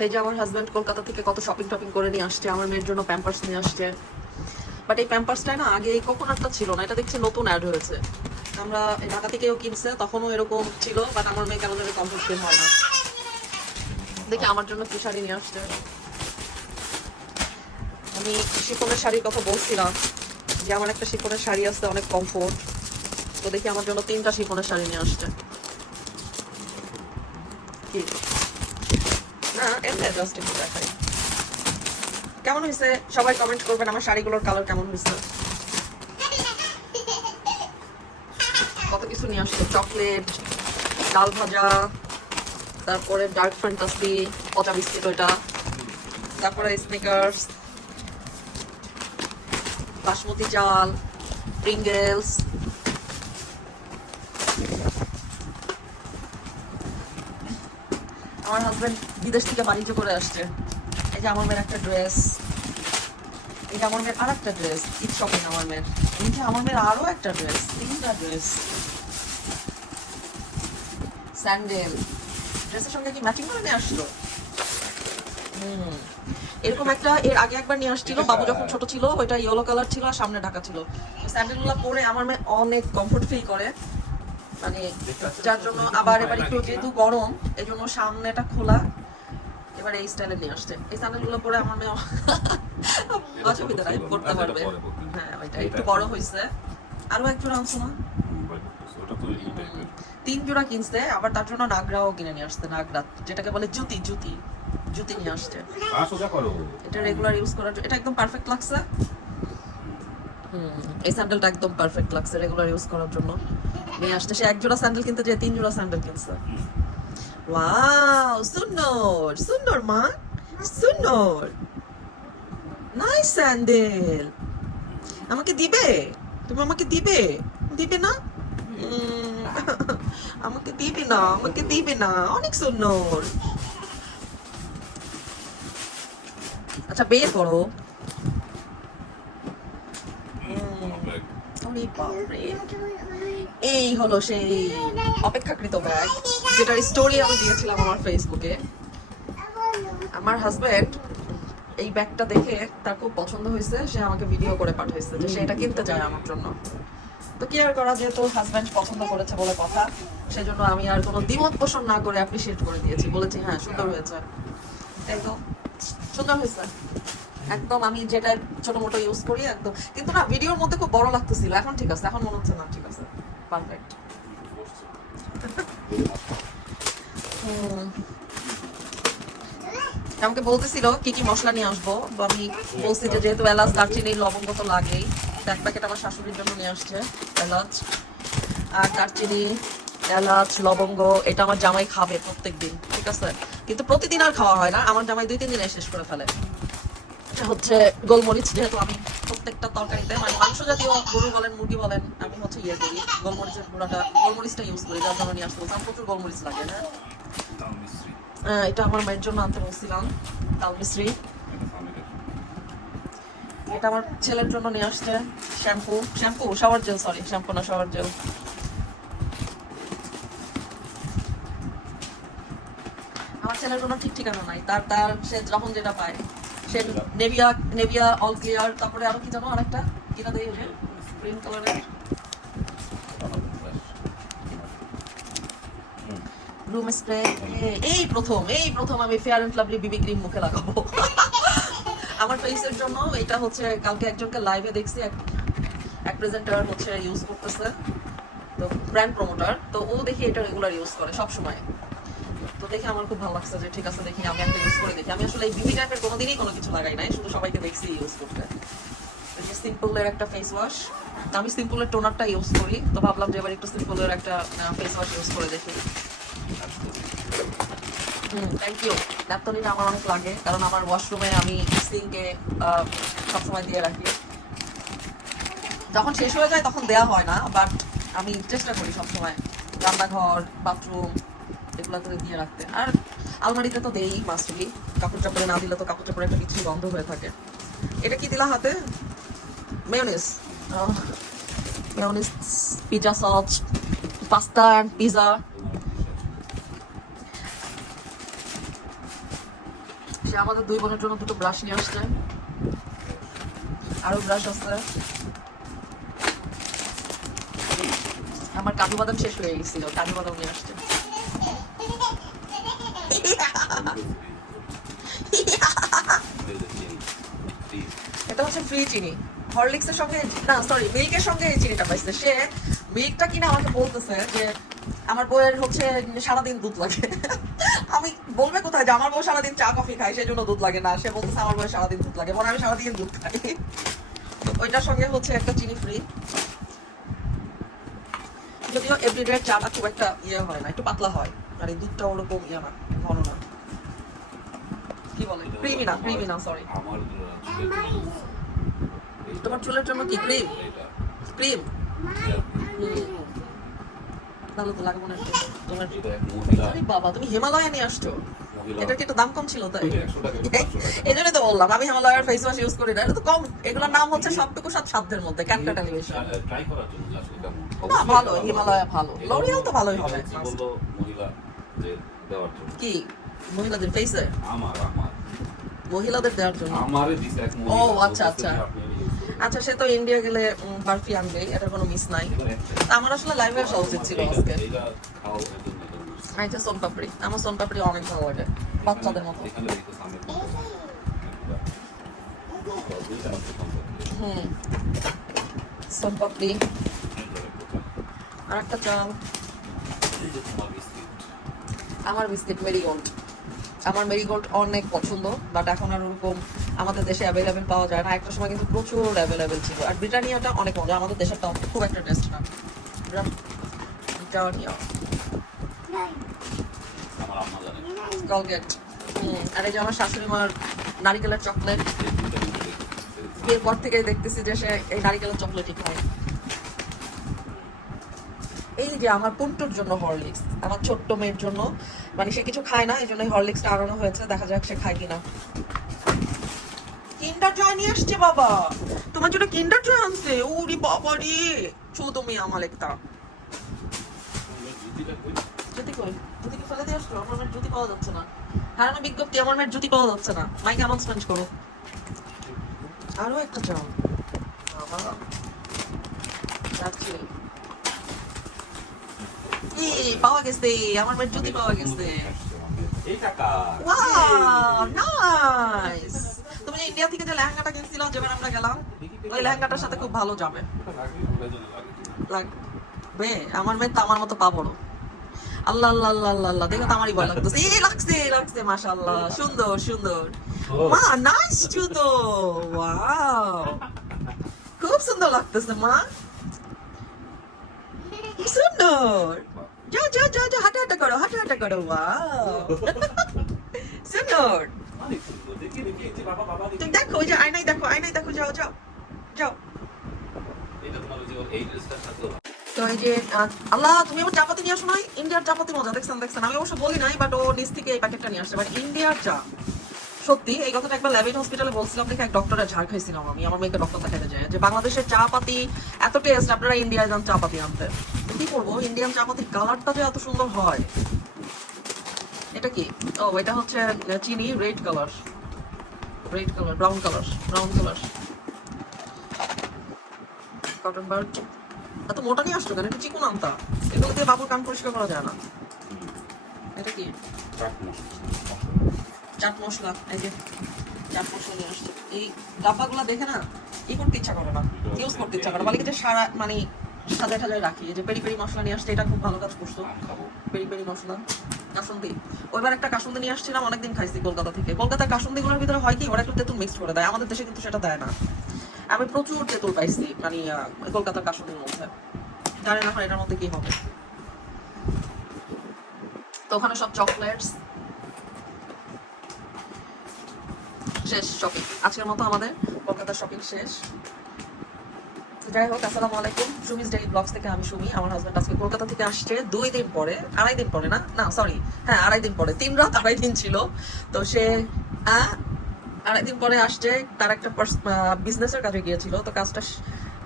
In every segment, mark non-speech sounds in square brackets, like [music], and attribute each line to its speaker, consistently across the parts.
Speaker 1: তাই যে আমার হাজব্যান্ড কলকাতা থেকে কত শপিং টপিং করে নিয়ে আসছে, আমার মেয়ের জন্য প্যাম্পার্স নিয়ে আসছে। বাট এই প্যাম্পার্সটা না আগে এই কোকোনাটটা ছিল না, এটা দেখছি নতুন অ্যাড হয়েছে। আমরা ঢাকা থেকেও কিনছে তখনও এরকম ছিল বাট আমার মেয়ে কেন জানি কমফোর্ট ফিল হয় না দেখি আমার জন্য কি শাড়ি নিয়ে আসছে। আমি শিফনের শাড়ির কথা বলছিলাম যে আমার একটা শিফনের শাড়ি আছে, অনেক কমফোর্ট তো দেখি আমার জন্য তিনটা শিফনের শাড়ি নিয়ে আসছে। কি? জাস্ট একটু দেখাই। কেমন হয়েছে? সবাই কমেন্ট করবেন আমার শাড়িগুলোর কালার কেমন হয়েছে। কত কিছু নিয়ে আসছে চকলেট ডাল ভাজা, তারপরে ডার্ক ফ্যান্টাসি পচা বিস্কিট ওইটা, তারপরে স্নিকার্স বাসমতি চাল প্রিঙ্গেলস আমার হাজবেন্ড বিদেশ থেকে বাণিজ্য করে আসছে। এই যে আমার মেয়ের একটা ড্রেস যে আমার মেয়ের আর একটা ড্রেস ঈদ শপিং আমার মেয়ের। যে আমার মেয়ের আরও একটা ড্রেস তিনটা ড্রেস স্যান্ডেল ড্রেসের সঙ্গে কি ম্যাচিং করে নিয়ে আসলো। এরকম একটা এর আগে একবার নিয়ে আসছিল, বাবু যখন ছোট ছিল, ওইটা ইয়েলো কালার ছিল আর সামনে ঢাকা ছিল। স্যান্ডেলগুলো পরে আমার মেয়ে অনেক কমফোর্ট ফিল করে। মানে যার জন্য আবার এবার একটু যেহেতু গরম এই জন্য সামনেটা খোলা। এবার এই স্টাইলে নিয়ে আসছে। এই স্যান্ডেলগুলো পরে আমার মেয়ে করতে পারবে। হ্যাঁ ওইটা একটু বড় হয়েছে। আরও এক জোড়া আনছো না? তিন জোড়া কিনছে আবার তার জন্য নাগরাও কিনে নিয়ে আসছে নাগরা। যেটাকে বলে জুতি জুতি। জুতি নিয়ে আসছে। এটা রেগুলার ইউজ করার জন্য এটা একদম পারফেক্ট লাগছে। হুম এই স্যান্ডেলটা একদম পারফেক্ট লাগছে রেগুলার ইউজ করার জন্য। নিয়ে আসছে সে এক জোড়া স্যান্ডেল কিনতে যে তিন জোড়া স্যান্ডেল কিনছে। ওয়াও সুন্দর সুন্দর, মা, সুন্দর। নাইস স্যান্ডেল আমাকে দিবে? তুমি আমাকে দিবে? দিবে না? আমাকে দিবে না, আমাকে দিবে না। অনেক সুন্দর। আচ্ছা বের করো। ওরে। এই হলো সেই অপেক্ষাকৃত ব্যাগ, যেটার স্টোরি আমি দিয়েছিলাম আমার ফেসবুকে আমার হাজবেন্ড এই ব্যাগটা দেখে তার খুব পছন্দ হয়েছে, সে আমাকে ভিডিও করে পাঠিয়েছে যে সে এটা কিনতে চায় আমার জন্য। তো কি আর করা যেহেতু হাজবেন্ড পছন্দ করেছে বলে কথা, সেজন্য আমি আর কোনো দ্বিমত পোষণ না করে অ্যাপ্রিসিয়েট করে দিয়েছি। বলেছি হ্যাঁ সুন্দর হয়েছে। একদম সুন্দর হয়েছে। একদম আমি যেটা ছোট মোটো ইউজ করি, একদম। কিন্তু না ভিডিওর মধ্যে খুব বড় লাগতেছিল। এখন ঠিক আছে, এখন মনে হচ্ছে না, ঠিক আছে। পারফেক্ট আমাকে বলতেছিল কি কি মশলা নিয়ে আসব আমি বলছি যে যেহেতু এলাচ, দারচিনি, লবঙ্গ তো লাগেই। এক প্যাকেট আমার শাশুড়ির জন্য নিয়ে আসছে, এলাচ। আর দারচিনি, এলাচ, লবঙ্গ, এটা আমার জামাই খাবে প্রত্যেকদিন, ঠিক আছে? কিন্তু প্রতিদিন আর খাওয়া হয় না, আমার জামাই দুই, তিন দিনে শেষ করে ফেলে। এটা হচ্ছে গোলমরিচ যেহেতু আমি প্রত্যেকটা তরকারিতে মানে মাংস জাতীয় গরু বলেন মুরগি বলেন আমি হচ্ছে ইয়ে করি। গোলমরিচের গুঁড়াটা গোলমরিচটা ইউজ করি যার জন্য নিয়ে আসতে বলছিলাম প্রচুর গোলমরিচ লাগে হ্যাঁ? আহ, এটা আমার মায়ের জন্য আনতে বলছিলাম তাল মিশ্রি।
Speaker 2: এটা
Speaker 1: এটা আমার ছেলের জন্য নিয়ে আসছে shampoo. Shampoo shower gel sorry shampoo না শাওয়ার জেল আমার ছেলের কোনো ঠিক ঠিকানা নাই তার তার সে যখন যেটা পায়। সে নেভিয়া নেভিয়া অল ক্লিয়ার তারপরে আরও কি জানো আরেকটা? কিনা দেই ওই গ্রিন কালারের রুম স্প্রে এই প্রথম এই প্রথম আমি Fair and Lovely BB cream মুখে লাগাবো। আমার ফেসের জন্য এটা হচ্ছে কালকে একজনকে লাইভে দেখছি, এক প্রেজেন্টার হচ্ছে ইউজ করতেছে, তো ব্র্যান্ড প্রমোটার তো ও দেখি এটা রেগুলার ইউজ করে সব সময় তো দেখে আমার খুব ভালো লাগছে যে, ঠিক আছে, দেখি আমি একটা ইউজ করে দেখি। আমি আসলে এই বিবি টাইপের কোনোদিনই কোনো কিছু লাগাই নাই, শুধু সবাইকে দেখছি ইউজ করতে। সিম্পলের একটা ফেস ওয়াশ আমি সিম্পলের টোনারটা ইউজ করি। তো ভাবলাম যে এবার একটু সিম্পলের একটা ফেস ওয়াশ ইউজ করে দেখি। থ্যাংক ইউ ন্যাপথলিনটা আমার অনেক লাগে, কারণ আমার ওয়াশরুমে আমি সিঙ্কে সবসময় দিয়ে রাখি। যখন শেষ হয়ে যায় তখন দেয়া হয় না বাট আমি চেষ্টা করি সবসময়। রান্নাঘর বাথরুম দিয়ে রাখতে। আর আলমারিতে তো দেই মাস্টলি কাপড় চাপড়ে না দিলে তো কাপড় চাপড়ে একটা বিচ্ছিরি গন্ধ হয়ে থাকে। এটা কি দিলা হাতে? Mayonnaise mayonnaise pizza sauce pasta pizza সে আমাদের দুই বোনের জন্য দুটো ব্রাশ নিয়ে আসছে। আরও ব্রাশ আসছে আমার কাজু বাদাম শেষ হয়ে গেছিল কাজু বাদাম নিয়ে আসছে। এটা হচ্ছে ফ্রি চিনি। হরলিক্সের সঙ্গে, না সরি মিল্কের সঙ্গে এই চিনিটা পাইছে। সে মিল্কটা কিনা আমাকে বলতেছে যে, আমার বউয়ের হচ্ছে সারাদিন দুধ লাগে। আমি, বলবে কোথায় যে, আমার বউ সারাদিন চা, কফি খায়, সেই জন্য দুধ লাগে না। সে বলতেছে, আমার বউয়ের সারাদিন দুধ লাগে। বলে, আমি সারাদিন দুধ খাই। ওইটার সঙ্গে হচ্ছে একটা চিনি ফ্রি যদিও এভরিডে চাটা খুব একটা ইয়ে হয় না, একটু পাতলা হয়। আর এই দুধটা ওরকম ইয়ে না, ঘন না। বলে। না ক্রিমি না সরি তোমার চুলের জন্য কি ক্রিম? ক্রিম? ভালো তো লাগে মনে হচ্ছে তোমার বাবা তুমি হিমালয়া নিয়ে আসছো। এটা কি একটু দাম কম ছিল তাই? এই জন্য তো বললাম আমি হিমালয়ার ফেস ওয়াশ ইউজ করি না। এটা তো কম। এগুলোর নাম হচ্ছে সবটুকু সাত সাধ্যের মধ্যে
Speaker 2: জন্য আসলে কেমন
Speaker 1: না ভালো হিমালয়া ভালো। লরিয়াল তো ভালোই হবে।
Speaker 2: কি?
Speaker 1: মহিলাদের ফেসে
Speaker 2: আমার আমার।
Speaker 1: মহিলাদের দেওয়ার জন্য। ও, আচ্ছা, আচ্ছা। আচ্ছা সে তো ইন্ডিয়া গেলে বার্ফি আনবে এটার কোনো মিস নাই। আমার আসলে লাইভে আসা উচিত ছিল আজকে। আমি সোন পাপড়ি। আমার সোন পাপড়ি অনেক ভালো লাগে বাচ্চাদের মতো। হুম। সোন পাপড়ি। আর একটা চাল। আমার বিস্কিট মেরিগোল্ড আমার মেরিগোল্ড অনেক পছন্দ বাট এখন আর ওরকম আমাদের দেশে অ্যাভেলেবেল পাওয়া যায় না। একটা সময় কিন্তু প্রচুর অ্যাভেলেবেল ছিল। আর ব্রিটানিয়াটা অনেক মজা, আমাদের দেশেরটা খুব একটা টেস্ট না। ব্রিটানিয়া। কলগেট আর এই যে আমার শাশুড়ি মার নারিকেলের চকলেট
Speaker 2: এই দুইটা
Speaker 1: বিয়ের পর থেকেই দেখতেছি যে সে এই নারিকেলের চকলেটই খায়। এই যে আমার পুন্টুর জন্য হরলিক্স আমার ছোট্ট মেয়ের জন্য। মানে সে কিছু খায় না, এই জন্য হরলিক্সটা আনানো হয়েছে, দেখা যাক সে খায় কিনা। কিন্ডার জয় নিয়ে আসছে বাবা। তোমার জন্য কিন্ডার জয় আনছে, উরি বাবা রে। চো তুমি আমার একটা। ফেলে দিয়ে আমার পাওয়া যাচ্ছে না। বিজ্ঞপ্তি, আমার পাওয়া যাচ্ছে না। করো। আরও একটা চাও। যাচ্ছি। পাওয়া গেছে আমার জুতি পাওয়া গেছে। তুমি যে ইন্ডিয়া থেকে যে লেহেঙ্গাটা কিনছিলাম যেবার আমরা গেলাম ওই লেহেঙ্গাটার সাথে খুব ভালো যাবে। লাগবে আমার মেয়ে তো আমার মতো পাবো আল্লাহ আল্লাহ আল্লাহ আল্লাহ আল্লাহ দেখো আমারই ভয় লাগতেছে। এই লাগছে লাগছে মাশাআল্লাহ সুন্দর সুন্দর। মা নাইস জুতো ওয়াও খুব সুন্দর লাগতেছে মা। সুন্দর। যাও যাও যাও যাও হাঁটা হাঁটা করো হাঁটা হাঁটা করো ওয়াও সুন্দর [laughs] দেখো, ওই যে আয়নায় দেখো আয়নায় দেখো, যাও যাও যাও। আল্লাহ, তুমি আমার চাপাতি নিয়ে আসো ইন্ডিয়ার চাপাতি মজা, দেখছেন দেখছেন। আমি অবশ্য বলি নাই বাট ও নিচ থেকে এই প্যাকেটটা নিয়ে আসছে। বাট ইন্ডিয়ার চা, সত্যি, এই কথাটা একবার ল্যাবেট হসপিটালে বলছিলাম, দেখে এক ঝাড় খাইছিলাম আমি। আমার মেয়েকে ডক্টর দেখাতে যায়। যে বাংলাদেশের চা পাতি এত টেস্ট আপনারা ইন্ডিয়ায় যান চা পাতি আনতে। কি করব? ইন্ডিয়ান চা পাতির কালারটা যে এত সুন্দর হয়। এটা কি? ও এটা হচ্ছে চিনি red colour red colour brown colour brown colour cotton bud এত মোটা নিয়ে আসছো কেন? একটু চিকুন আনতা এগুলো দিয়ে বাবুর কান পরিষ্কার করা যায় না। এটা কি? চাট মশলা। এই যে চাট মশলা নিয়ে আসছে। এই ডাব্বাগুলো দেখে না ই করতে ইচ্ছা করে না। ইউজ করতে ইচ্ছা করে যে সারা মানে সাজায় সাজায় রাখি। যে পেরি পেরি মশলা নিয়ে আসছে এটা খুব ভালো কাজ করছ। পেরি পেরি মশলা, কাসুন্দি। ওইবার একটা কাসুন্দি নিয়ে আসছিলাম, অনেকদিন খাইছি কলকাতা থেকে। কলকাতার কাসুন্দি গুলোর ভিতরে হয় কি, ওরা একটু তেঁতুল মিক্স করে দেয়। আমাদের দেশে কিন্তু সেটা দেয় না। আমি প্রচুর তেঁতুল পাইছি মানে কলকাতার কাসুন্দির মধ্যে। জানি না এখন এটার মধ্যে কি হবে। তো ওখানে সব চকলেটস শেষ শপিং আজকের মতো আমাদের, কলকাতার শপিং শেষ। যাই হোক, আসসালামু আলাইকুম। সুমিস ডেইলি ব্লগস থেকে আমি সুমি, আমার হাজব্যান্ড আজকে কলকাতা থেকে আসছে। দুই দিন পরে, আড়াই দিন পরে না? না সরি হ্যাঁ আড়াই দিন পরে। তিন রাত আড়াই দিন ছিল। তো সে আড়াই দিন পরে আসছে, তার একটা বিজনেসের কাজে গিয়েছিল। তো কাজটা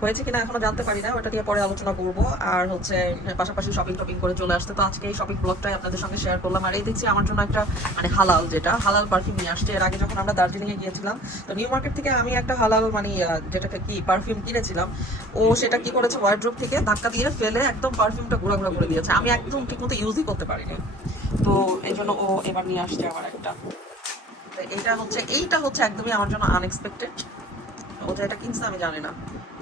Speaker 1: হয়েছে কিনা এখনও জানতে পারি না, ওটা নিয়ে পরে আলোচনা করব। আর হচ্ছে, পাশাপাশি শপিং টপিং করে চলে আসতে, তো আজকে এই শপিং ব্লগটাই আপনাদের সঙ্গে শেয়ার করলাম। আর এই দেখছি আমার জন্য একটা মানে হালাল যেটা, হালাল পারফিউম নিয়ে আসছে। এর আগে যখন আমরা দার্জিলিং এ গিয়েছিলাম, তো নিউ মার্কেট থেকে আমি একটা হালাল মানে যেটাকে কি পারফিউম কিনেছিলাম, ও সেটা কি করেছে ওয়ার্ড্রোপ থেকে ধাক্কা দিয়ে ফেলে একদম পারফিউমটা ঘোরা ঘোরা করে দিয়েছে। আমি একদম ঠিকমতো ইউজই করতে পারিনি। তো এই জন্য ও এবার নিয়ে আসছে আমার একটা। এটা হচ্ছে, এইটা হচ্ছে একদমই আমার জন্য আনএক্সপেক্টেড ও যে এটা কিনছে, আমি জানি না।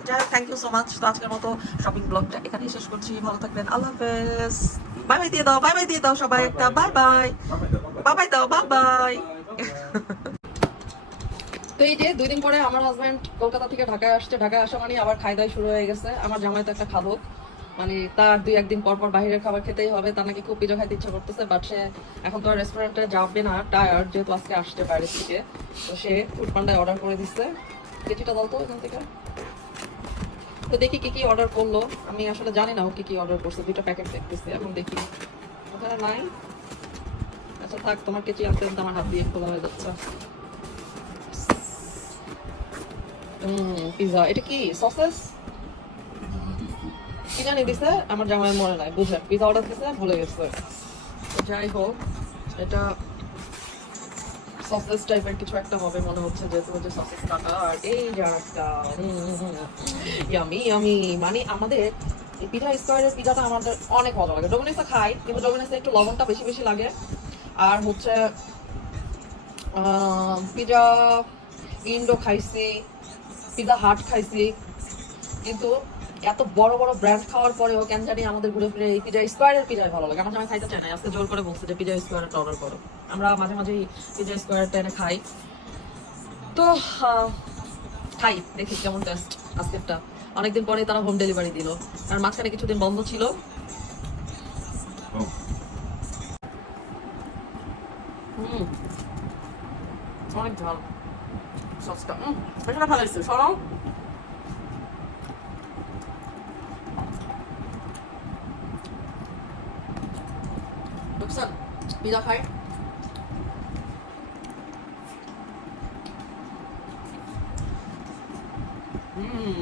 Speaker 1: যাই হোক থ্যাংক ইউ সো মাচ তো আজকের মতো শপিং ব্লগটা এখানেই শেষ করছি। ভালো থাকবেন। আল্লাহ হাফেজ। বাই বাই দিয়ে দাও বাই বাই দিয়ে দাও সবাই। একটা বাই বাই বাই বাই দাও বাই বাই [laughs] তো এই যে দুই দিন পরে আমার হাজব্যান্ড কলকাতা থেকে ঢাকায় আসছে। ঢাকায় আসা মানে আবার খাই দাওয়া শুরু হয়ে গেছে। আমার জামাই তো একটা খাদক। মানে তার দুই একদিন পর পর বাইরের খাবার খেতেই হবে। তার নাকি খুব পিজা খাইতে ইচ্ছা করতেছে বাট সে এখন তো আর রেস্টুরেন্টে যাবে না। টায়ার যেহেতু আজকে আসছে বাইরে থেকে। তো সে ফুড পান্ডায় অর্ডার করে দিচ্ছে। কেজিটা দাও তো এখান থেকে? তো দেখি কি কি অর্ডার করল। আমি আসলে জানি না ও কি কি অর্ডার করছে। দুটো প্যাকেট দেখতেছি, এখন দেখি। ওখানে নাই। আচ্ছা থাক, তোমার কেচি আনতে আনতে আমার হাত দিয়ে খোলা হয়ে যাচ্ছে। পিজা এটা কি সসেস কি জানি দিছে, আমার জামাই মনে নাই, বুঝে। পিজা অর্ডার দিছে, ভুলে গেছে। যাই হোক, এটা সসেস টাইপের কিছু একটা হবে মনে হচ্ছে যে সসেস কাটা আর এই জারটা ইয়ামি ইয়ামি মানে আমাদের এই পিঠা স্কোয়ারের পিঠাটা আমাদের অনেক মজা লাগে। ডোমিনোসে খাই, কিন্তু ডোমিনোসে একটু লবণটা বেশি বেশি লাগে। আর হচ্ছে পিজা ইন্ডো খাইছি পিজা হাট খাইছি, কিন্তু এত বড় বড় ব্র্যান্ড খাওয়ার পরেও কেন জানি আমাদের ঘুরে ফিরে এই পিজা স্কোয়ারের পিজাই ভালো লাগে। আমার জামাই খাইতে চাই না, আজকে জোর করে বলছে যে পিজা স্কোয়ারটা অর্ডার করো। আমরা মাঝে মাঝে পিজা স্কোয়ারটা এনে খাই। তো খাই, দেখি কেমন টেস্ট আজকেরটা। অনেকদিন পরে তারা হোম ডেলিভারি দিল। আর মাঝখানে কিছুদিন বন্ধ ছিল। অনেক ঝাল। সসটা পিজা খাই হুম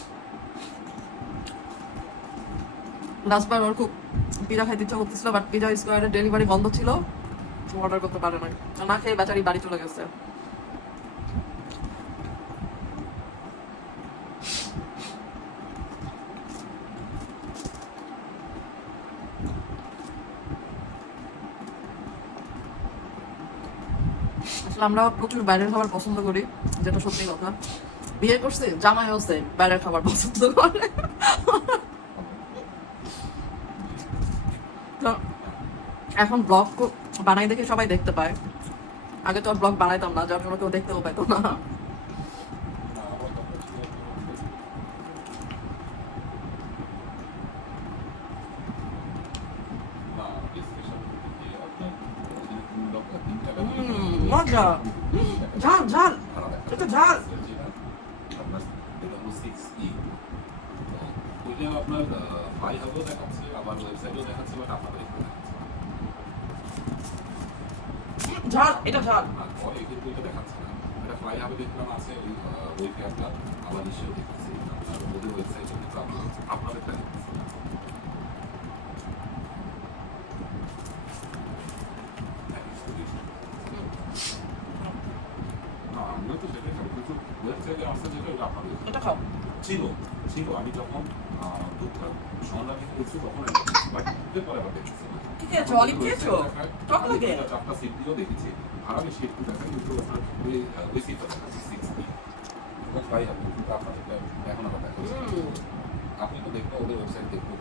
Speaker 1: লাস্টবার ওর খুব পিজা খাইতে ইচ্ছা করতেছিল বাট পিজা স্কোয়ারের ডেলিভারি বন্ধ ছিল। অর্ডার করতে পারে নাই। না খেয়ে বেচারি বাড়ি চলে গেছে। আমরা প্রচুর বাইরের খাবার পছন্দ করি, যেটা সত্যি কথা। বিয়ে করছে জামাই হচ্ছে বাইরের খাবার পছন্দ করে। এখন ব্লগ বানাই দেখে সবাই দেখতে পায়। আগে তো আর ব্লগ বানাইতাম না, যার জন্য কেউ দেখতেও পেতো না। মজা। ঝাল ঝাল। এটা ঝাল।
Speaker 2: আপনার ফাইভ হাবেও দেখাচ্ছে আবার ওয়েবসাইটেও দেখাচ্ছে বাট আপনাদের এখানে।
Speaker 1: ঝাল এটা ঝাল
Speaker 2: পরে কিন্তু এটা দেখাচ্ছে না। এটা ফ্লাই হাবে দেখলাম আছে ওই ওইকে আপনার আবার নিশ্চয়ই দেখাচ্ছে আপনার ওদের ওয়েবসাইটে কিন্তু আপনার আপনাদেরটা দেখাচ্ছে না, আমিও তো সেটাই খাব, কিন্তু ওয়েবসাইটে আসছে যেটা ওটা আপনাদের
Speaker 1: এটা খাও
Speaker 2: ছিল ছিল আমি যখন সন্ধ্যা থেকে করছি তখন বাট পরে আবার দেখেছি
Speaker 1: কি খেয়েছো অলিভ খেয়েছো টক লাগে
Speaker 2: চারটা আর আমি সিট দেখাই কিন্তু ওই ওই সিটটা দেখাচ্ছি সিক্স দেখাচ্ছি আপনি তো দেখবেন ওদের ওয়েবসাইট দেখবেন